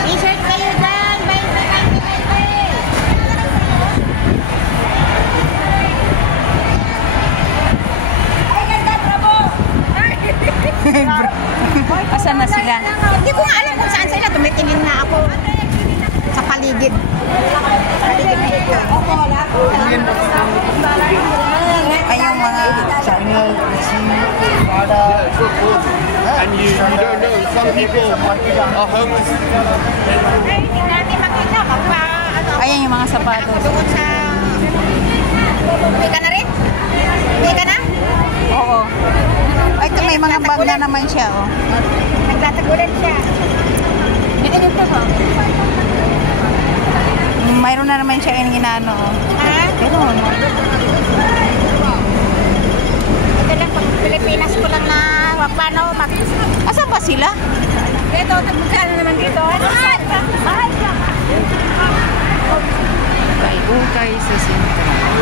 T-shirt kayo dyan, 20-20. Asan na sila? Hindi ko nga alam kung saan sila. Tumitingin na ako sa paligid. Ay, yung mga... And you don't know, some people are homeless. Ay, hindi natin makita. Ayan yung mga sapatos. Doon sa... Hindi ka na rin? Hindi ka na? Oo. Ay, ito may mga bag na naman siya, oh. Nagtatagulan siya. Ito ba? Mayroon na naman siya yung ginano, oh. Ha? Ganun. Ito lang, pag Pilipinas ko lang na paano mag... Asan ba sila? Ito, tagmagkano naman dito. Mahal ka! Mahal ka! Ukay sa Sentral.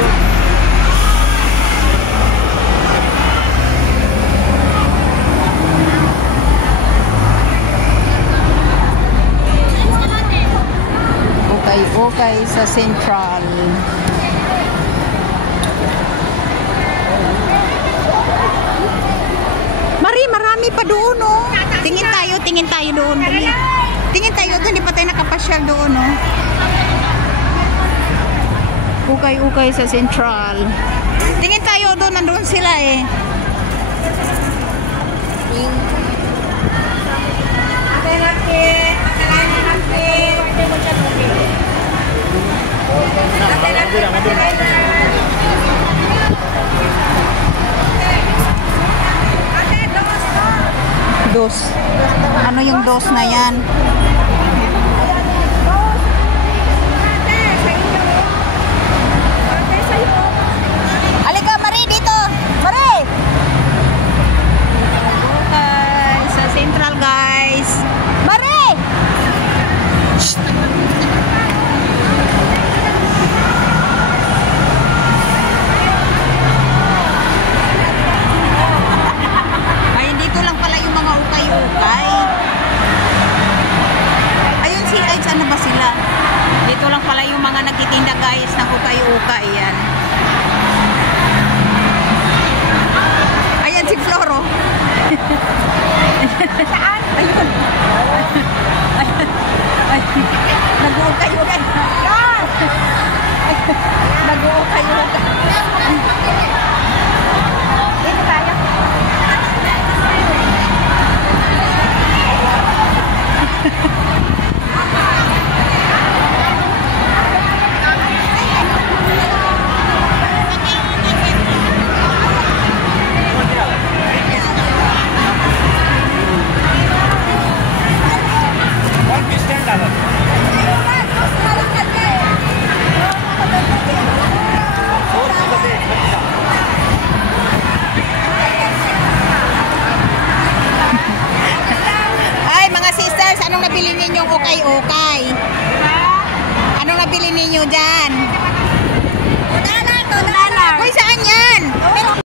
Ukay sa Sentral. Mari, marami pa doon, oh. Tingin tayo doon. Tingin tayo doon, di pa tayo nakapasyal doon, oh. Ukay sa Sentral. Tingin tayo doon, nandoon sila, eh. Dos. Ano yung dos na yan? Halika, Mari, dito! Mari! Okay, sa Central, guys. Mari! Shh! Ay, dito lang pala yung mga ukay-ukay. Ayun si, ay, saan na ba sila? Dito lang pala yung mga nagtitinda, guys, ng ukay-ukay yan. Ayan si Floro. Saan? Ayun. Ay, nag-ukay-ukay. Nag-ukay-ukay. Dito tayo. Ay, mga sisters, anong nabili ninyong ukay-ukay? Anong nabili ninyo dyan? Tudala, tudala. Uy, saan yan?